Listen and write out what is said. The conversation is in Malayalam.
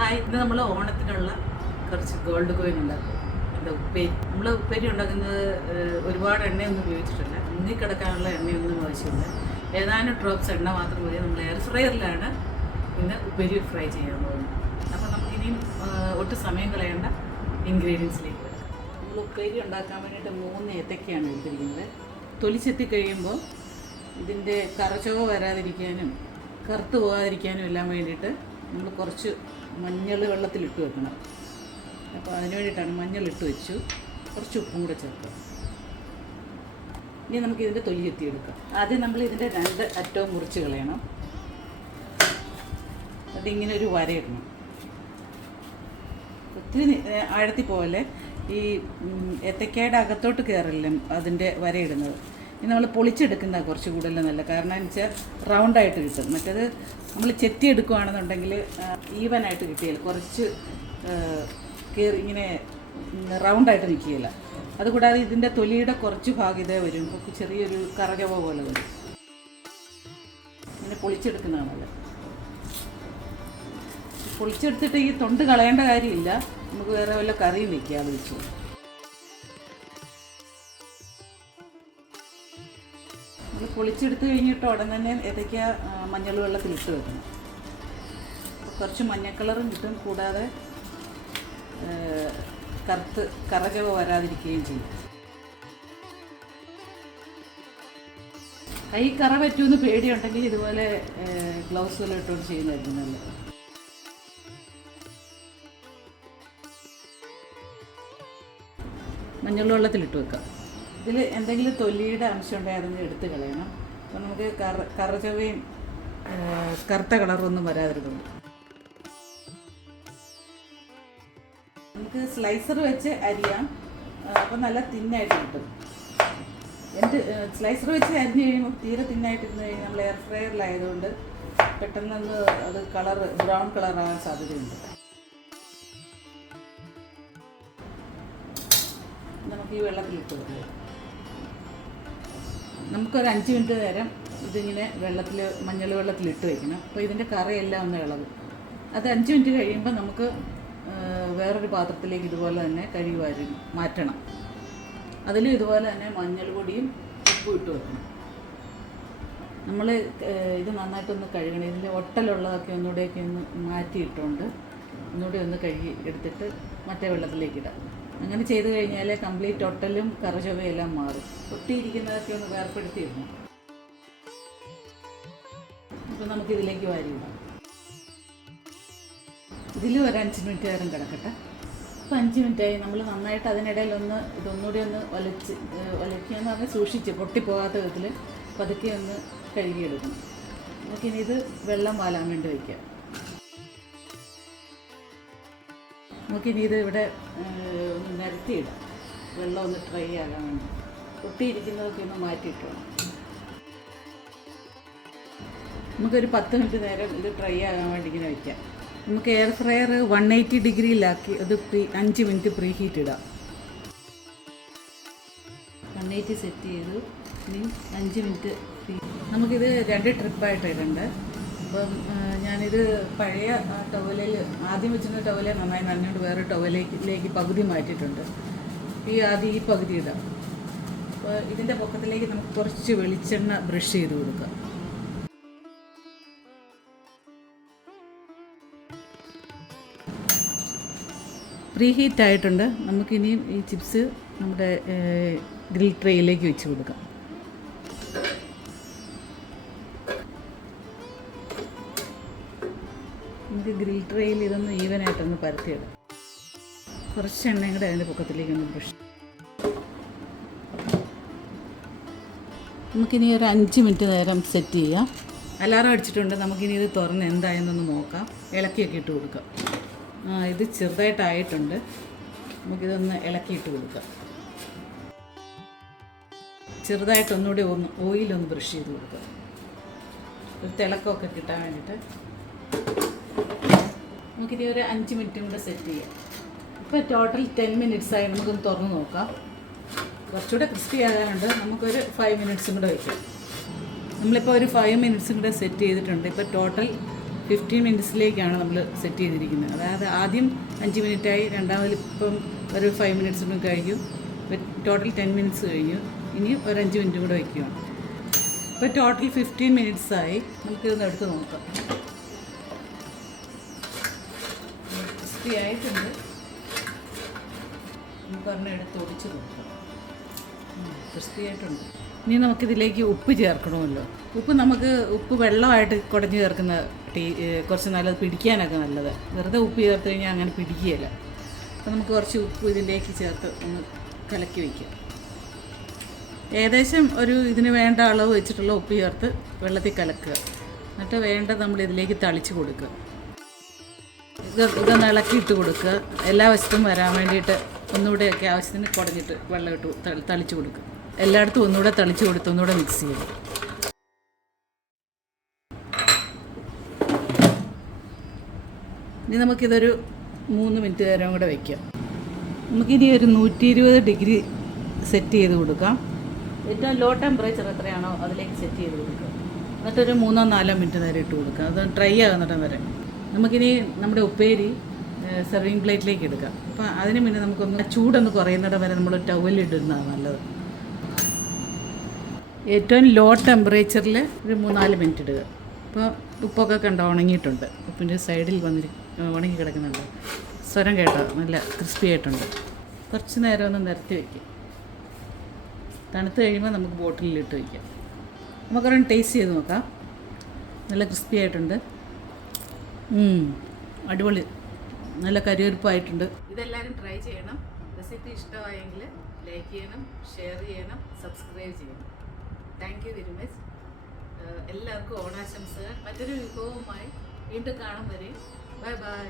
ഹായ്, ഇന്ന് നമ്മൾ ഓണത്തിനുള്ള കുറച്ച് ഗോൾഡ് കോയിൻ ഉണ്ടാക്കും. എന്താ ഉപ്പേരി. നമ്മൾ ഉപ്പേരി ഉണ്ടാക്കുന്നത് ഒരുപാട് എണ്ണയൊന്നും ഉപയോഗിച്ചിട്ടില്ല. മുങ്ങിക്കിടക്കാനുള്ള എണ്ണയൊന്നും ആവശ്യമില്ല. ഏതാനും ഡ്രോപ്സ് എണ്ണ മാത്രം മതി. നമ്മൾ എയർ ഫ്രയറിലാണ് ഇന്ന് ഉപ്പേരി ഫ്രൈ ചെയ്യാൻ പോകുന്നത്. അപ്പോൾ നമുക്കിനിയും ഒട്ടും സമയം കളയേണ്ട ഇൻഗ്രീഡിയൻസിലേക്ക് വരാം. നമ്മൾ ഉപ്പേരി ഉണ്ടാക്കാൻ വേണ്ടിയിട്ട് 3 ഏത്തക്കയാണ് എടുത്തിരിക്കുന്നത്. തൊലിച്ചെത്തി കഴിയുമ്പോൾ ഇതിൻ്റെ കറച്ചോവ വരാതിരിക്കാനും കറുത്ത് പോകാതിരിക്കാനും എല്ലാം വേണ്ടിയിട്ട് നമ്മൾ കുറച്ച് മഞ്ഞൾ വെള്ളത്തിലിട്ട് വെക്കണം. അപ്പോൾ അതിന് വേണ്ടിയിട്ടാണ് മഞ്ഞളിട്ട് വെച്ചു. കുറച്ച് ഉപ്പും കൂടെ ചേർക്കാം. ഇനി നമുക്കിതിൻ്റെ തൊലി എത്തിയെടുക്കാം. ആദ്യം നമ്മൾ ഇതിൻ്റെ 2 അറ്റവും മുറിച്ച് കളയണം. അതിങ്ങനെ ഒരു വരയിടണം. ഒത്തിരി ആഴത്തിൽ പോലെ ഈ ഏത്തക്കയുടെ അകത്തോട്ട് കയറില്ല അതിൻ്റെ വരയിടുന്നത്. ഇനി നമ്മൾ പൊളിച്ചെടുക്കുന്ന കുറച്ച് കൂടുതൽ നല്ല. കാരണം എന്ന് വെച്ചാൽ റൗണ്ടായിട്ട് കിട്ടും. മറ്റേത് നമ്മൾ ചെത്തി എടുക്കുകയാണെന്നുണ്ടെങ്കിൽ ഈവനായിട്ട് കിട്ടിയില്ല, കുറച്ച് ഇങ്ങനെ റൗണ്ടായിട്ട് നിൽക്കുകയില്ല. അതുകൂടാതെ ഇതിൻ്റെ തൊലിയുടെ കുറച്ച് ഭാഗിത വരും, ചെറിയൊരു കറകവ പോലെ വരും. ഇങ്ങനെ പൊളിച്ചെടുക്കുന്നതാണല്ലോ. പൊളിച്ചെടുത്തിട്ട് ഈ തൊണ്ട് കളയേണ്ട കാര്യമില്ല. നമുക്ക് വേറെ വല്ല കറിയും വയ്ക്കുക അത് വെച്ചു. നമ്മൾ പൊളിച്ചെടുത്ത് കഴിഞ്ഞിട്ട് ഉടൻ തന്നെ ഏത്തയ്ക്ക മഞ്ഞൾ വെള്ളത്തിലിട്ട് വെക്കണം. കുറച്ച് മഞ്ഞ കളറും കിട്ടും, കൂടാതെ കറകവ വരാതിരിക്കുകയും ചെയ്യും. കൈ കറ പറ്റുമെന്ന് പേടിയുണ്ടെങ്കിൽ ഇതുപോലെ ഗ്ലൗസ് വല്ലതും ഇട്ടുകൊണ്ട് ചെയ്യുന്നതായിരിക്കും നല്ലത്. മഞ്ഞൾ വെള്ളത്തിലിട്ട് വെക്കാം. ഇതിൽ എന്തെങ്കിലും തൊലിയുടെ അംശം ഉണ്ടെങ്കിൽ അതൊന്ന് എടുത്ത് കളയണം. അപ്പോൾ നമുക്ക് കറചവയും കറുത്ത കളറൊന്നും വരാതിരുന്നു. നമുക്ക് സ്ലൈസർ വെച്ച് അരിയാം. അപ്പോൾ നല്ല തിന്നായിട്ട് കിട്ടും. സ്ലൈസർ വെച്ച് അരിഞ്ഞ് കഴിയുമ്പോൾ തീരെ തിന്നായിട്ടിരുന്ന് കഴിഞ്ഞാൽ നമ്മൾ എയർ ഫ്രയറിലായതുകൊണ്ട് പെട്ടെന്നൊന്ന് അത് ബ്രൗൺ കളറാകാൻ സാധ്യതയുണ്ട്. നമുക്ക് ഈ വെള്ളത്തിലിട്ട് വെക്കുക. നമുക്കൊരു 5 മിനിറ്റ് നേരം ഇതിങ്ങനെ മഞ്ഞൾ വെള്ളത്തിലിട്ട് വയ്ക്കണം. അപ്പോൾ ഇതിൻ്റെ കറയെല്ലാം ഒന്ന് ഇളകും. അത് 5 മിനിറ്റ് കഴിയുമ്പോൾ നമുക്ക് വേറൊരു പാത്രത്തിലേക്ക് ഇതുപോലെ തന്നെ കഴുകി മാറ്റണം. അതിലും ഇതുപോലെ തന്നെ മഞ്ഞൾ പൊടിയും ഉപ്പും ഇട്ട് വെക്കണം. നമ്മൾ ഇത് നന്നായിട്ടൊന്ന് കഴുകണം. ഇതിൻ്റെ ഒട്ടലുള്ളതൊക്കെ ഒന്നുകൂടെയൊക്കെ ഒന്ന് മാറ്റിയിട്ടുകൊണ്ട് ഒന്നുകൂടി ഒന്ന് കഴുകി എടുത്തിട്ട് മറ്റേ വെള്ളത്തിലേക്ക് ഇടാം. അങ്ങനെ ചെയ്ത് കഴിഞ്ഞാൽ കംപ്ലീറ്റ് ഒട്ടലും കറചൊവയും എല്ലാം മാറും. ഒട്ടിയിരിക്കുന്നതൊക്കെ ഒന്ന് വേർപ്പെടുത്തിയിടണം. അപ്പോൾ നമുക്കിതിലേക്ക് വാരിയിടാം. ഇതിലും ഒരു 5 മിനിറ്റ് നേരം കിടക്കട്ടെ. അപ്പോൾ 5 മിനിറ്റായി. നമ്മൾ നന്നായിട്ട് അതിനിടയിൽ ഇതൊന്നുകൂടി ഒന്ന് ഒലയ്ക്കുകയെന്ന് പറഞ്ഞാൽ സൂക്ഷിച്ച് പൊട്ടിപ്പോകാത്ത വിധത്തിൽ പതുക്കെ ഒന്ന് കഴുകിയെടുക്കണം. നമുക്കിനി ഇത് വെള്ളം വാലാൻ വേണ്ടി വയ്ക്കാം. നമുക്കിനി ഇത് ഇവിടെ ഒന്ന് നിരത്തിയിടാം. വെള്ളം ഒന്ന് ഡ്രൈ ആകാൻ വേണ്ടി. ഒട്ടിയിരിക്കുന്നതൊക്കെ ഒന്ന് മാറ്റിയിട്ടോണം. നമുക്കൊരു 10 മിനിറ്റ് നേരം ഇത് ഡ്രൈ ആകാൻ വേണ്ടി ഇങ്ങനെ വയ്ക്കാം. നമുക്ക് എയർ ഫ്രയർ 180 ഡിഗ്രിയിലാക്കി അത് 5 മിനിറ്റ് പ്രീ ഹീറ്റ് ഇടാം. 180 സെറ്റ് ചെയ്തു. ഇനി 5 മിനിറ്റ് നമുക്കിത് 2 ട്രിപ്പായിട്ട് ഇടണ്ട്. അപ്പം ഞാനിത് പഴയ ടവലിൽ ആദ്യം വെച്ചിരുന്ന ടവലെ നന്നായി നനഞ്ഞുകൊണ്ട് വേറെ ടവലിലേക്ക് പകുതി മാറ്റിയിട്ടുണ്ട്. ആദ്യം ഈ പകുതി ഇടാം. അപ്പോൾ ഇതിൻ്റെ പൊക്കത്തിലേക്ക് നമുക്ക് കുറച്ച് വെളിച്ചെണ്ണ ബ്രഷ് ചെയ്ത് കൊടുക്കാം. പ്രീ ഹീറ്റ് ആയിട്ടുണ്ട്. നമുക്കിനിയും ഈ ചിപ്സ് നമ്മുടെ ഗ്രിൽ ട്രേയിലേക്ക് വെച്ച് കൊടുക്കാം. നമുക്ക് ഗ്രിൽ ട്രേയിൽ ഇതൊന്ന് ഈവനായിട്ടൊന്ന് പരത്തിയിടാം. കുറച്ച് എണ്ണയും കൂടെ അതിൻ്റെ പൊക്കത്തിലേക്കൊന്ന് ബ്രഷ്. നമുക്കിനി ഒരു 5 മിനിറ്റ് നേരം സെറ്റ് ചെയ്യാം. അലാറം അടിച്ചിട്ടുണ്ട്. നമുക്കിനി ഇത് തുറന്ന് എന്തായെന്നൊന്ന് നോക്കാം. ഇളക്കിയൊക്കെ ഇട്ട് കൊടുക്കാം. ഇത് ചെറുതായിട്ടായിട്ടുണ്ട്. നമുക്കിതൊന്ന് ഇളക്കിയിട്ട് കൊടുക്കാം. ചെറുതായിട്ടൊന്നുകൂടി ഓയിലൊന്ന് ബ്രഷ് ചെയ്ത് കൊടുക്കാം. ഒരു തിളക്കമൊക്കെ കിട്ടാൻ വേണ്ടിയിട്ട്. നമുക്കിനി ഒരു 5 മിനിറ്റും കൂടെ സെറ്റ് ചെയ്യാം. ഇപ്പോൾ ടോട്ടൽ 10 മിനിറ്റ്സായി. നമുക്കൊന്ന് തുറന്ന് നോക്കാം. കുറച്ചുകൂടെ ക്രിസ്പി ആകാനുണ്ട്. നമുക്കൊരു 5 മിനിറ്റ്സും കൂടെ വയ്ക്കാം. നമ്മളിപ്പോൾ ഒരു 5 മിനിറ്റ്സും കൂടെ സെറ്റ് ചെയ്തിട്ടുണ്ട്. ഇപ്പോൾ ടോട്ടൽ 15 മിനിറ്റ്സിലേക്കാണ് നമ്മൾ സെറ്റ് ചെയ്തിരിക്കുന്നത്. അതായത് ആദ്യം 5 മിനിറ്റായി, രണ്ടാമത് ഇപ്പം ഒരു 5 മിനിറ്റ്സ് കൂടെ കഴിയും. ടോട്ടൽ 10 മിനിറ്റ്സ് കഴിഞ്ഞു. ഇനി ഒരു 5 മിനിറ്റ് കൂടെ വയ്ക്കുകയാണ്. ഇപ്പോൾ ടോട്ടൽ 15 മിനിറ്റ്സായി. നമുക്കിതൊന്ന് എടുത്ത് നോക്കാം. ക്രിസ്പി ആയിട്ടുണ്ട്. നമുക്കൊരെണ്ണം എടുത്ത് ഒടിച്ച് നോക്കാം. ക്രിസ്പി ആയിട്ടുണ്ട്. ഇനി നമുക്കിതിലേക്ക് ഉപ്പ് ചേർക്കണമല്ലോ. ഉപ്പ് വെള്ളമായിട്ട് കുടഞ്ഞ് ചേർക്കുന്ന കുറച്ച് നല്ലത്, പിടിക്കാനൊക്കെ നല്ലത്. വെറുതെ ഉപ്പ് ചേർത്ത് കഴിഞ്ഞാൽ അങ്ങനെ പിടിക്കുകയില്ല. അപ്പോൾ നമുക്ക് കുറച്ച് ഉപ്പ് ഇതിലേക്ക് ചേർത്ത് ഒന്ന് കലക്കി വയ്ക്കാം. ഏകദേശം ഇതിന് വേണ്ട അളവ് വെച്ചിട്ടുള്ള ഉപ്പ് ചേർത്ത് വെള്ളത്തിൽ കലക്കുക. എന്നിട്ട് വേണ്ടത് നമ്മൾ ഇതിലേക്ക് തളിച്ച് കൊടുക്കുക. ഇതൊന്ന് ഇളക്കിയിട്ട് കൊടുക്കുക. എല്ലാ വശത്തും വരാൻ വേണ്ടിയിട്ട് ഒന്നുകൂടെയൊക്കെ ആവശ്യത്തിന് കുടഞ്ഞിട്ട് വെള്ളം ഇട്ട് തളിച്ച് കൊടുക്കുക. എല്ലായിടത്തും ഒന്നുകൂടെ തളിച്ച് കൊടുത്ത് ഒന്നുകൂടെ മിക്സ് ചെയ്യും. ഇനി നമുക്കിതൊരു 3 മിനിറ്റ് നേരം കൂടെ വയ്ക്കാം. നമുക്കിനി ഒരു 120 ഡിഗ്രി സെറ്റ് ചെയ്ത് കൊടുക്കാം. ഏറ്റവും ലോ ടെമ്പറേച്ചർ എത്രയാണോ അതിലേക്ക് സെറ്റ് ചെയ്ത് കൊടുക്കുക. എന്നിട്ടൊരു 3-4 മിനിറ്റ് നേരം ഇട്ട് കൊടുക്കുക. അത് ഡ്രൈ ആകുന്നിടം വരെ. നമുക്കിനി നമ്മുടെ ഉപ്പേരി സെർവിങ് പ്ലേറ്റിലേക്ക് എടുക്കാം. അപ്പോൾ അതിന് മുന്നേ നമുക്കൊന്ന് ചൂടൊന്ന് കുറയുന്നിടം വരെ നമ്മൾ ടവലിടുന്നതാണ് നല്ലത്. ഏറ്റവും ലോ ടെമ്പറേച്ചറിൽ ഒരു 3-4 മിനിറ്റ് ഇടുക. അപ്പോൾ ഉപ്പൊക്കെ കണ്ടോ ഉണങ്ങിയിട്ടുണ്ട്. ഉപ്പിൻ്റെ സൈഡിൽ ഉണങ്ങി കിടക്കുന്നുണ്ട്. സ്വരം കേട്ടോ, നല്ല ക്രിസ്പി ആയിട്ടുണ്ട്. കുറച്ച് നേരം ഒന്ന് നിരത്തി വയ്ക്കും. തണുത്ത് കഴിയുമ്പോൾ നമുക്ക് ബോട്ടിലിട്ട് വയ്ക്കാം. നമുക്കൊരെണ്ണം ടേസ്റ്റ് ചെയ്ത് നോക്കാം. നല്ല ക്രിസ്പി ആയിട്ടുണ്ട്. അടിപൊളി, നല്ല കരിവേപ്പിപ്പായിട്ടുണ്ട്. ഇതെല്ലാവരും ട്രൈ ചെയ്യണം. റെസിപ്പി ഇഷ്ടമായെങ്കിൽ ലൈക്ക് ചെയ്യണം, ഷെയർ ചെയ്യണം, സബ്സ്ക്രൈബ് ചെയ്യണം. Thank you very much. എല്ലാവർക്കും ഓണാശംസകൾ. മറ്റൊരു വിഭവവുമായി വീണ്ടും കാണും വരെ ബൈ ബൈ.